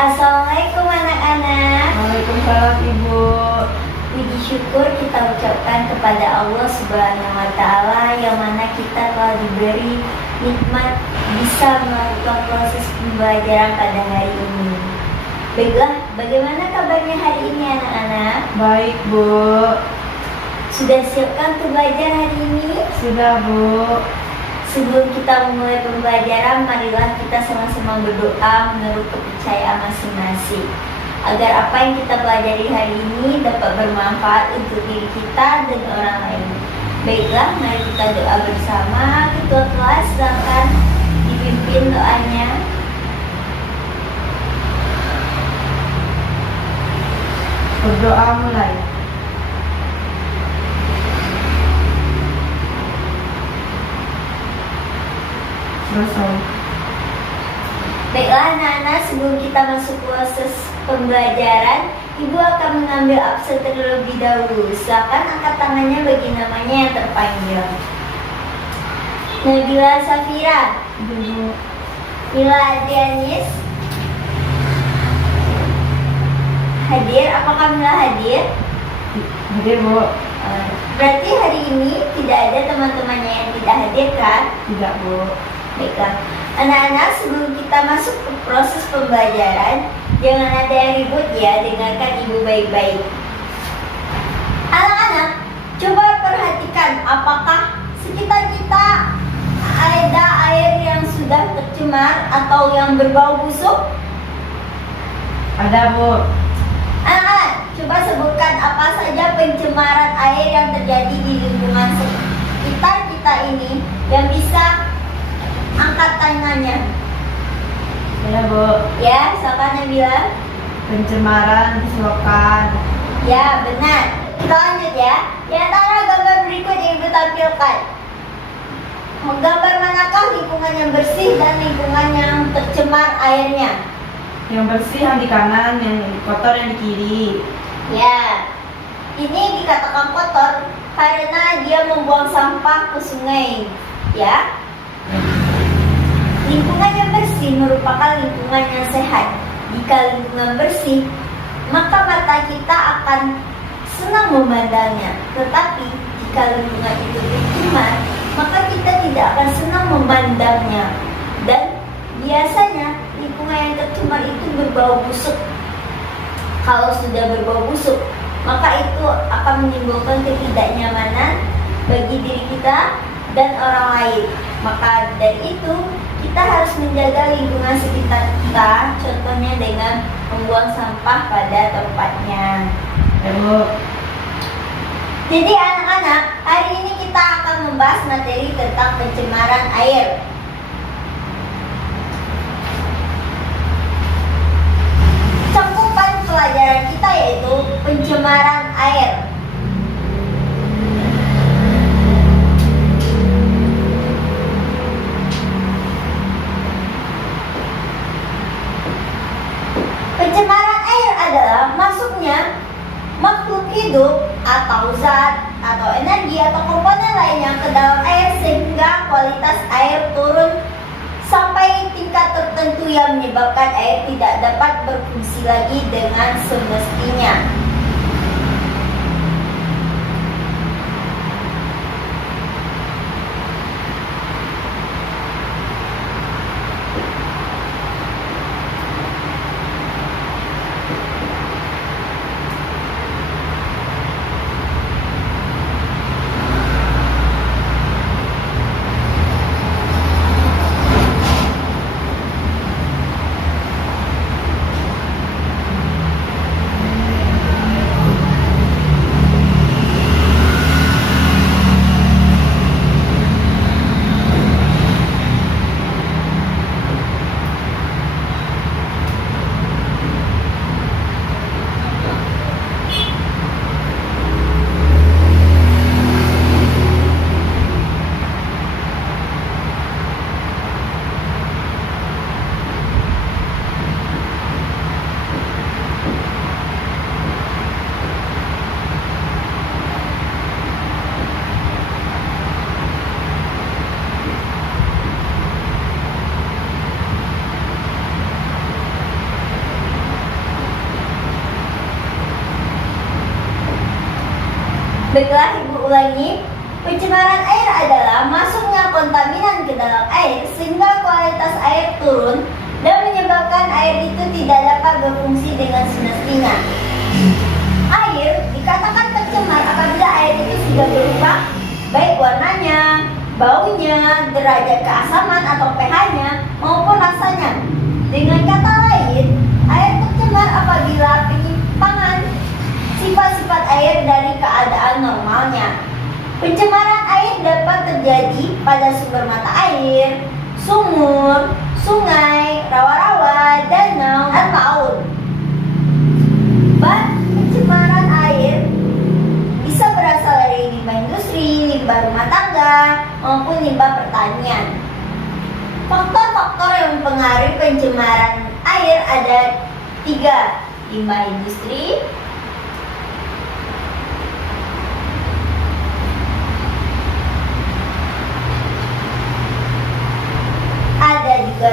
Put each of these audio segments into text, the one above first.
Assalamualaikum anak-anak. Waalaikumsalam Ibu. Puji syukur kita ucapkan kepada Allah Subhanahu wa Ta'ala, yang mana kita telah diberi nikmat bisa melakukan proses pembelajaran pada hari ini. Baiklah, bagaimana kabarnya hari ini anak-anak? Baik Bu. Sudah siapkan untuk belajar hari ini? Sudah Bu. Sebelum kita memulai pembelajaran, marilah kita sama-sama berdoa menurut kepercayaan masing-masing, agar apa yang kita pelajari hari ini dapat bermanfaat untuk diri kita dan orang lain. Baiklah, mari kita doa bersama. Ketua kelas silakan dipimpin doanya. Berdoa mulai. Selesai. Baiklah anak-anak, sebelum kita masuk proses pembelajaran, Ibu akan mengambil absen terlebih dahulu. Silakan angkat tangannya bagi namanya yang terpanggil. Nabila Safira, Bu. Mila Adrianis, hadir. Apakah Mila hadir? Hadir Bu. Berarti hari ini tidak ada teman-temannya yang tidak hadir kan? Tidak Bu. Baiklah, anak-anak, sebelum kita masuk ke proses pembelajaran, jangan ada yang ribut ya, dengarkan Ibu baik-baik. Anak-anak, coba perhatikan apakah sekitar kita ada air yang sudah tercemar atau yang berbau busuk? Ada Bu. Anak-anak, coba sebutkan apa saja pencemaran air yang terjadi di lingkungan sekitar kita ini yang bisa angkat tangannya. Ada Bu. Ya, silakan Nabila. Pencemaran selokan. Ya, benar. Kita lanjut ya. Di antara gambar berikut yang ditampilkan, gambar manakah lingkungan yang bersih dan lingkungan yang tercemar airnya? Yang bersih yang di kanan, yang kotor yang di kiri. Ya, ini dikatakan kotor karena dia membuang sampah ke sungai. Ya, lingkungan yang bersih merupakan lingkungan yang sehat. Jika lingkungan bersih, maka mata kita akan senang memandangnya. Tetapi jika lingkungan itu tercemar, maka kita tidak akan senang memandangnya. Dan biasanya lingkungan yang tercemar itu berbau busuk. Kalau sudah berbau busuk, maka itu akan menimbulkan ketidaknyamanan bagi diri kita dan orang lain. Maka dari itu, kita harus menjaga lingkungan sekitar kita, contohnya dengan membuang sampah pada tempatnya. Bu. Jadi anak-anak, hari ini kita akan membahas materi tentang pencemaran air. Cakupan pelajaran kita yaitu pencemaran air. Pencemaran air adalah masuknya makhluk hidup atau zat atau energi atau komponen lainnya ke dalam air sehingga kualitas air turun sampai tingkat tertentu yang menyebabkan air tidak dapat berfungsi lagi dengan semestinya. Baiklah Ibu ulangi. Pencemaran air adalah masuknya kontaminan ke dalam air sehingga kualitas air turun dan menyebabkan air itu tidak dapat berfungsi dengan semestinya. Air dikatakan tercemar apabila air itu sudah berubah baik warnanya, baunya, derajat keasaman atau pH-nya maupun rasanya. Dengan kata lain, air tercemar apabila penyimpangan sifat-sifat air dari keadaan normalnya. Pencemaran air dapat terjadi pada sumber mata air, sumur, sungai, rawa-rawa, danau, dan laut. Pencemaran air bisa berasal dari limbah industri, limbah rumah tangga, maupun limbah pertanian. Faktor-faktor yang mempengaruhi pencemaran air ada 3. Limbah industri, ada juga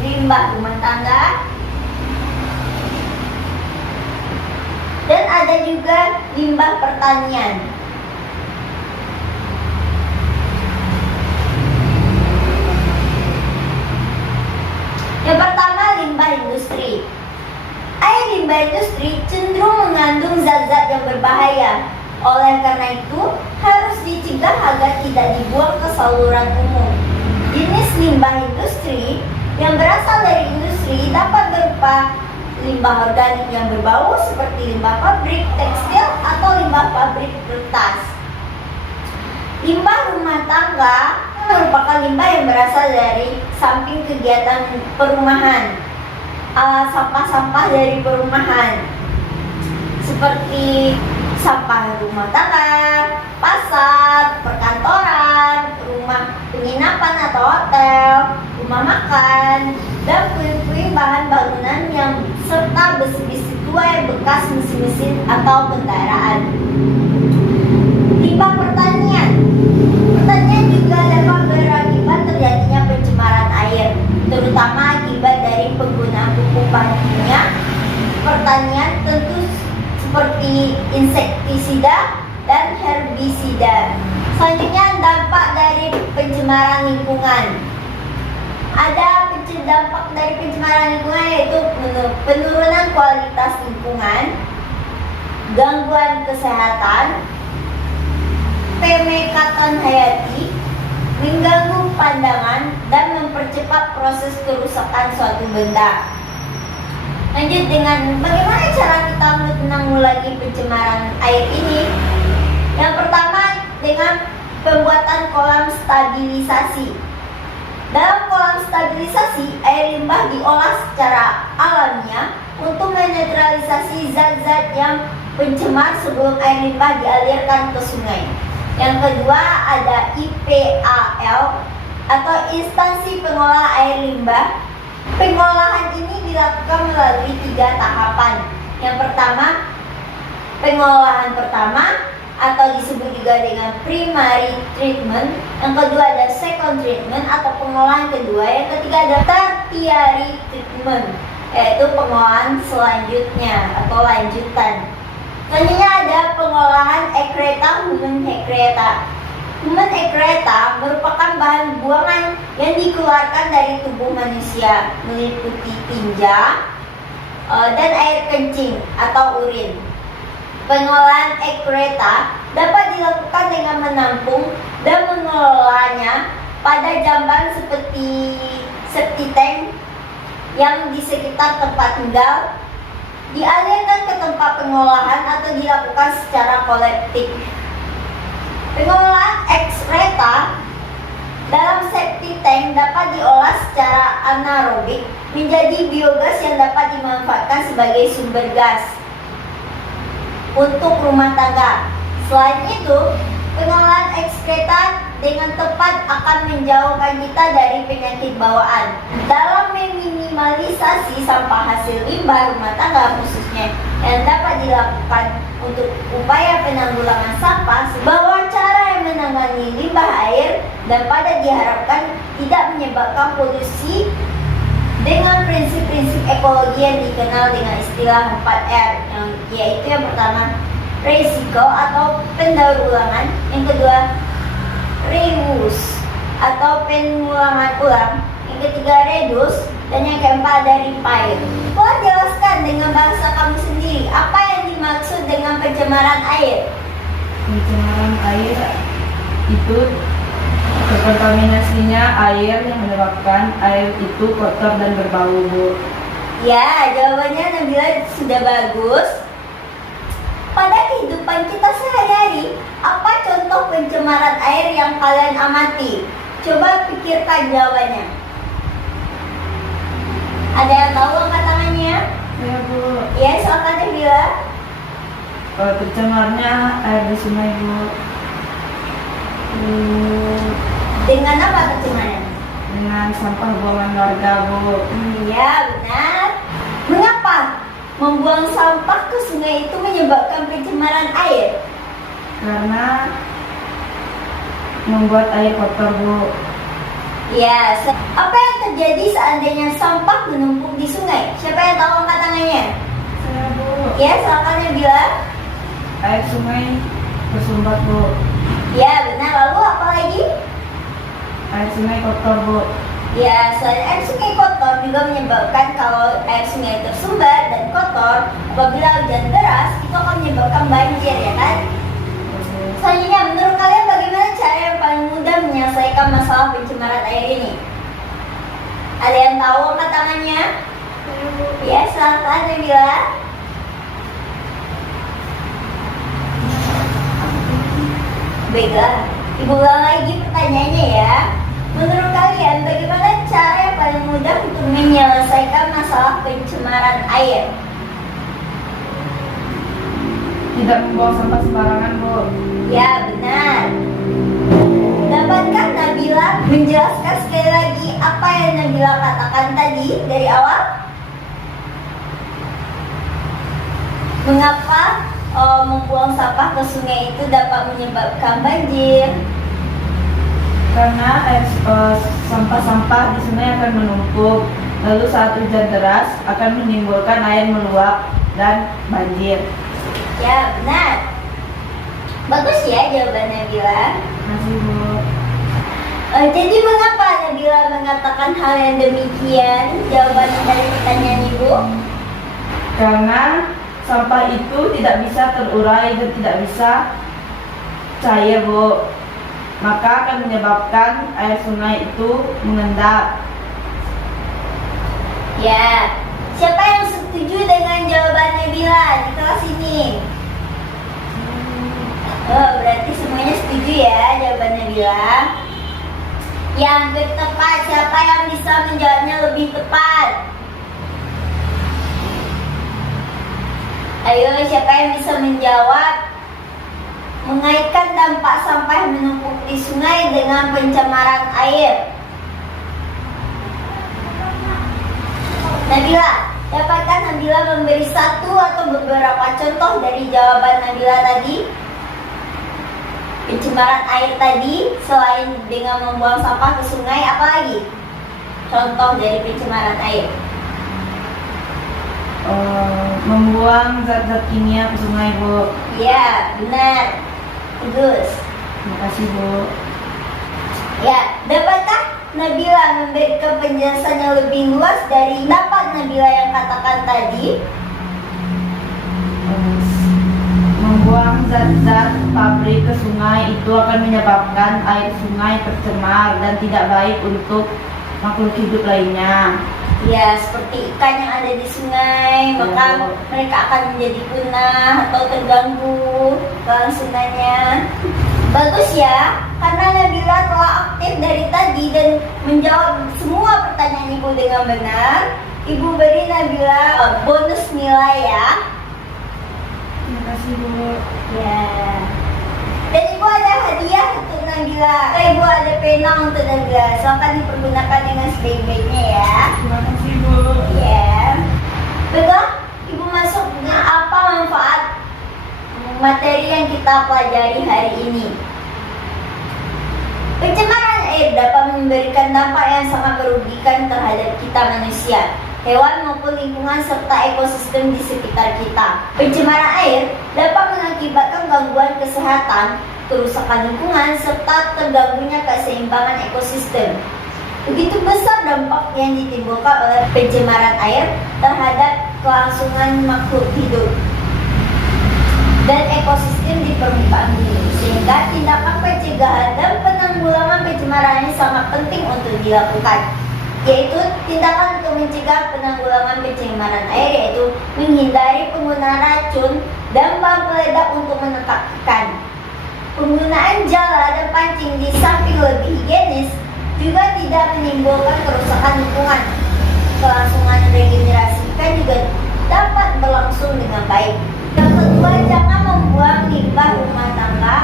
limbah rumah tangga, dan ada juga limbah pertanian. Yang pertama, limbah industri. Air limbah industri cenderung mengandung zat-zat yang berbahaya. Oleh karena itu, harus dicegah agar tidak dibuang ke saluran umum. Jenis limbah industri yang berasal dari industri dapat berupa limbah organik yang berbau seperti limbah pabrik tekstil atau limbah pabrik kertas. Limbah rumah tangga merupakan limbah yang berasal dari samping kegiatan perumahan, sampah-sampah dari perumahan seperti sampah rumah tangga, pasar, perkantoran, rumah penginapan atau hotel, rumah makan, dan puing-puing bahan bangunan yang serta besi-besi tua yang bekas mesin-mesin atau kendaraan. Limbah pertanian. Pertanian juga dapat berakibat terjadinya pencemaran air, terutama akibat dari penggunaan pupuk bahan kimia. Pertanian tentu seperti insektisida dan herbisida. Selanjutnya, dampak dari pencemaran lingkungan. Ada dampak dari pencemaran lingkungan yaitu penurunan kualitas lingkungan, gangguan kesehatan, pemekatan hayati, mengganggu pandangan, dan mempercepat proses kerusakan suatu benda. Lanjut dengan bagaimana cara kita menanggulangi pencemaran air ini. Yang pertama, dengan pembuatan kolam stabilisasi. Dalam kolam stabilisasi, air limbah diolah secara alamiah untuk menetralisasi zat-zat yang pencemar sebelum air limbah dialirkan ke sungai. Yang kedua, ada IPAL atau instansi pengolah air limbah. Pengolahan ini dilakukan melalui 3 tahapan. Yang pertama, pengolahan pertama atau disebut juga dengan primary treatment. Yang kedua ada second treatment atau pengolahan kedua. Yang ketiga ada tertiary treatment, yaitu pengolahan selanjutnya atau lanjutan. Selanjutnya ada pengolahan ekskreta human excreta. Human excreta merupakan bahan buangan yang dikeluarkan dari tubuh manusia, meliputi tinja dan air kencing atau urin. Pengolahan ekskreta dapat dilakukan dengan menampung dan mengelolanya pada jamban seperti septic tank yang di sekitar tempat tinggal, dialirkan ke tempat pengolahan atau dilakukan secara kolektif. Pengolahan ekskreta dalam septic tank dapat diolah secara anaerobik menjadi biogas yang dapat dimanfaatkan sebagai sumber gas untuk rumah tangga. Selain itu, pengolahan ekskreta dengan tepat akan menjauhkan kita dari penyakit bawaan. Dalam meminimalisasi sampah hasil limbah rumah tangga khususnya yang dapat dilakukan untuk upaya penanggulangan sampah, bahwa cara yang menangani limbah air dan pada diharapkan tidak menyebabkan polusi dengan prinsip-prinsip ekologi yang dikenal dengan istilah 4R, yaitu yang pertama, resiko, recycle atau pendaur ulangan. Yang kedua, reuse atau pengulangan ulang. Yang ketiga, reduce. Dan yang keempat, ada repair. Tolong jelaskan dengan bahasa kamu sendiri apa yang dimaksud dengan pencemaran air. Pencemaran air itu terkontaminasinya air yang menyebabkan air itu kotor dan berbau, Bu. Ya, jawabannya Nabila sudah bagus. Pada kehidupan kita sehari-hari, apa contoh pencemaran air yang kalian amati? Coba pikirkan jawabannya. Ada yang tahu angkat tangannya? Ya, Bu. Ya, silakan Nabila. Pencemarnya air di sungai, Bu. Dengan apa pencemaran? Dengan sampah buangan warga, Bu. Ya, benar. Mengapa membuang sampah ke sungai itu menyebabkan pencemaran air? Karena membuat air kotor, Bu. Ya, apa yang terjadi seandainya sampah menumpuk di sungai? Siapa yang tahu angkat tangannya? Saya, Bu. Ya, silakan Nabila. Air sungai tersumbat, Bu. Ya, benar. Lalu apa lagi? Air sungai kotor, Bu. Ya, selain air sungai kotor juga menyebabkan kalau air sungai tersumbat dan kotor, apabila hujan deras, itu akan menyebabkan banjir, ya kan? Selanjutnya, menurut kalian bagaimana cara yang paling mudah menyelesaikan masalah pencemaran air ini? Ada yang tahu angkat tangannya? Ya, silakan Nabila. Baiklah, Ibu ulang lagi pertanyaannya ya. Menurut kalian bagaimana cara yang paling mudah untuk menyelesaikan masalah pencemaran air? Tidak membuang sampah sembarangan, Bu. Ya, benar. Dapatkah Nabila menjelaskan sekali lagi apa yang Nabila katakan tadi dari awal? Mengapa membuang sampah ke sungai itu dapat menyebabkan banjir? Karena sampah-sampah di sungai akan menumpuk, lalu saat hujan deras akan menimbulkan air meluap dan banjir. Ya, benar. Bagus ya jawaban Nabila. Masih, Bu. Jadi mengapa Nabila mengatakan hal yang demikian? Jawaban dari pertanyaan Ibu? Karena sampah itu tidak bisa terurai dan tidak bisa cair, Bu. Maka akan menyebabkan air sungai itu mengendap. Ya. Siapa yang setuju dengan jawaban Nabila di kelas ini? Oh, berarti semuanya setuju ya jawaban Nabila. Yang tepat, siapa yang bisa menjawabnya lebih tepat? Ayo, siapa yang bisa menjawab? Mengaitkan dampak sampah yang menumpuk di sungai dengan pencemaran air. Nabila, dapatkah Nabila memberi satu atau beberapa contoh dari jawaban Nabila tadi? Pencemaran air tadi, selain dengan membuang sampah ke sungai, apa lagi? Contoh dari pencemaran air. Membuang zat-zat kimia ke sungai, Bu. Ya, benar. Bagus. Terima kasih, Bu. Ya, dapatkah Nabila memberikan penjelasan yang lebih luas dari dapat Nabila yang katakan tadi? Membuang zat-zat pabrik ke sungai itu akan menyebabkan air sungai tercemar dan tidak baik untuk makhluk hidup lainnya. Ya, seperti ikan yang ada di sungai, maka mereka akan menjadi punah atau terganggu kelangsungannya. Bagus ya, karena Nabila telah aktif dari tadi dan menjawab semua pertanyaan Ibu dengan benar. Ibu beri Nabila bonus nilai ya. Terima kasih, Bu. Ya. Dan Ibu ada hadiah untuk Nabila. Ibu ada pena untuk Nabila. Silakan dipergunakan dengan sebaik-baiknya ya. Terima kasih, Bu. Ya. Betul? Ibu masuk dengan apa manfaat materi yang kita pelajari hari ini? Pencemaran air dapat memberikan dampak yang sangat merugikan terhadap kita manusia, hewan maupun lingkungan serta ekosistem di sekitar kita. Pencemaran air dapat mengakibatkan gangguan kesehatan, kerusakan lingkungan, serta terganggunya keseimbangan ekosistem. Begitu besar dampak yang ditimbulkan oleh pencemaran air terhadap kelangsungan makhluk hidup dan ekosistem di permukaan bumi, sehingga tindakan pencegahan dan penanggulangan pencemaran ini sangat penting untuk dilakukan, yaitu tindakan untuk mencegah penanggulangan pencemaran air, yaitu menghindari penggunaan racun dan bahan peledak untuk menangkap ikan. Penggunaan jala dan pancing di samping lebih higienis juga tidak menimbulkan kerusakan lingkungan. Kelangsungan regenerasi ikan juga dapat berlangsung dengan baik. Yang kedua, jangan membuang limbah rumah tangga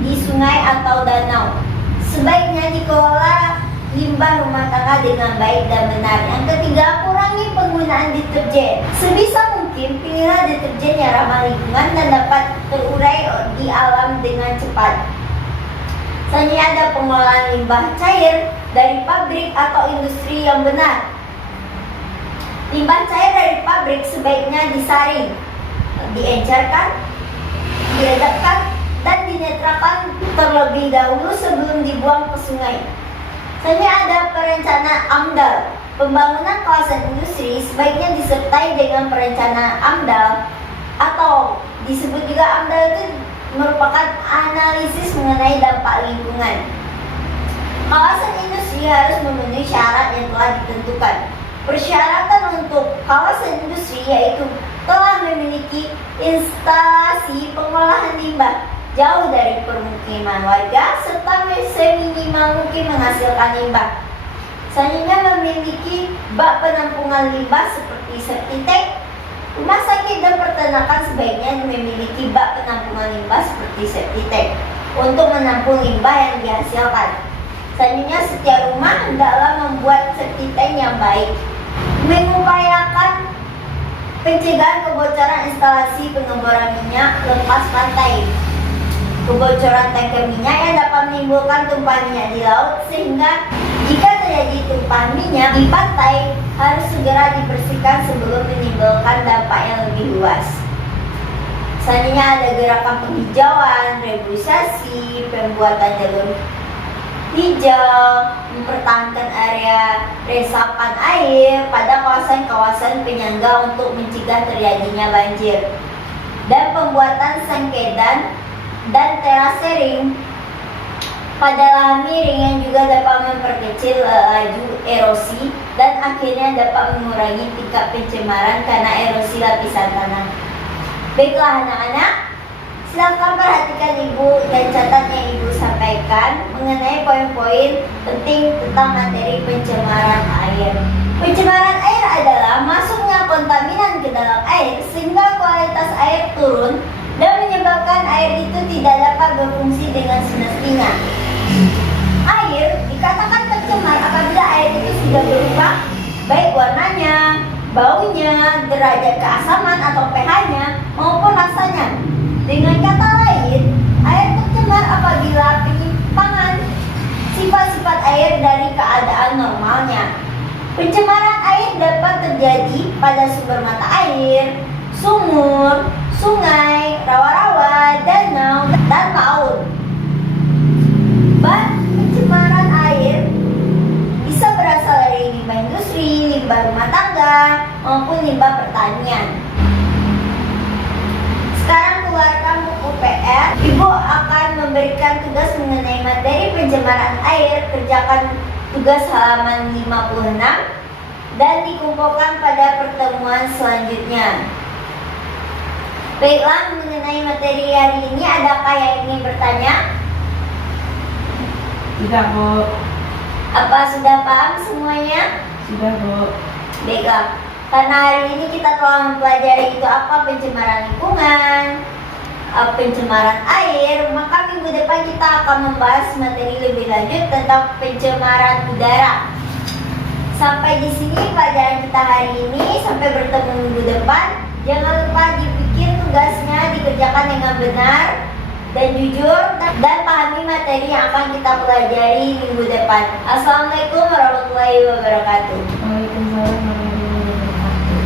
di sungai atau danau. Sebaiknya dikelola limbah rumah tangga dengan baik dan benar. Yang ketiga, kurangi penggunaan deterjen. Sebisa mungkin pilihlah deterjen yang ramah lingkungan dan dapat terurai di alam dengan cepat. Selanjutnya ada pengolahan limbah cair dari pabrik atau industri yang benar. Limbah cair dari pabrik sebaiknya disaring, diencerkan, diledakkan, dan dinetralkan terlebih dahulu sebelum dibuang ke sungai. Selanjutnya ada perencanaan AMDAL. Pembangunan kawasan industri sebaiknya disertai dengan perencanaan AMDAL, atau disebut juga AMDAL itu merupakan analisis mengenai dampak lingkungan. Kawasan industri harus memenuhi syarat yang telah ditentukan. Persyaratan untuk kawasan industri yaitu telah memiliki instalasi pengolahan limbah jauh dari permukiman warga serta seminimal mungkin menghasilkan limbah. Selanjutnya memiliki bak penampungan limbah seperti septic tank. Rumah sakit dan peternakan sebaiknya memiliki bak penampungan limbah seperti septic tank untuk menampung limbah yang dihasilkan. Selanjutnya, setiap rumah hendaklah membuat septic tank yang baik. Mengupayakan pencegahan kebocoran instalasi pengeboran minyak lepas pantai. Kebocoran tangki minyak yang dapat menimbulkan tumpahan minyak di laut, sehingga jika terjadi tumpahan minyak di pantai harus segera dibersihkan sebelum menimbulkan dampak yang lebih luas. Selanjutnya ada gerakan penghijauan, reboisasi, pembuatan jalur hijau, mempertahankan area resapan air pada kawasan-kawasan penyangga untuk mencegah terjadinya banjir, dan pembuatan sengkedan dan terasering pada lahan miring yang juga dapat memperkecil laju erosi dan akhirnya dapat mengurangi tingkat pencemaran karena erosi lapisan tanah. Baiklah anak-anak, silakan perhatikan ibu dan catat yang ibu sampaikan mengenai poin-poin penting tentang materi pencemaran air. Pencemaran air adalah masuknya kontaminan ke dalam air sehingga kualitas air turun dan menyebabkan air itu tidak dapat berfungsi dengan semestinya. Air dikatakan tercemar apabila air itu sudah berubah baik warnanya, baunya, derajat keasaman atau pH-nya maupun rasanya. Dengan kata lain, air tercemar apabila penyimpangan sifat-sifat air dari keadaan normalnya. Pencemaran air dapat terjadi pada sumber mata air, sumur, sungai, rawa-rawa, danau, dan laut. Pencemaran air bisa berasal dari limbah industri, limbah rumah tangga, maupun limbah pertanian. Sekarang keluarkan buku PR. Ibu akan memberikan tugas mengenai materi pencemaran air. Kerjakan tugas halaman 56 dan dikumpulkan pada pertemuan selanjutnya. Baiklah, mengenai materi hari ini, adakah yang ingin bertanya? Tidak, Bu. Apa sudah paham semuanya? Sudah, Bu. Baiklah, karena hari ini kita telah mempelajari itu apa pencemaran lingkungan, pencemaran air, maka minggu depan kita akan membahas materi lebih lanjut tentang pencemaran udara. Sampai di sini pelajaran kita hari ini, sampai bertemu minggu depan. Jangan lupa dipikir tugasnya, dikerjakan dengan benar dan jujur, dan pahami materi yang akan kita pelajari minggu depan. Assalamualaikum warahmatullahi wabarakatuh. Waalaikumsalam warahmatullahi wabarakatuh.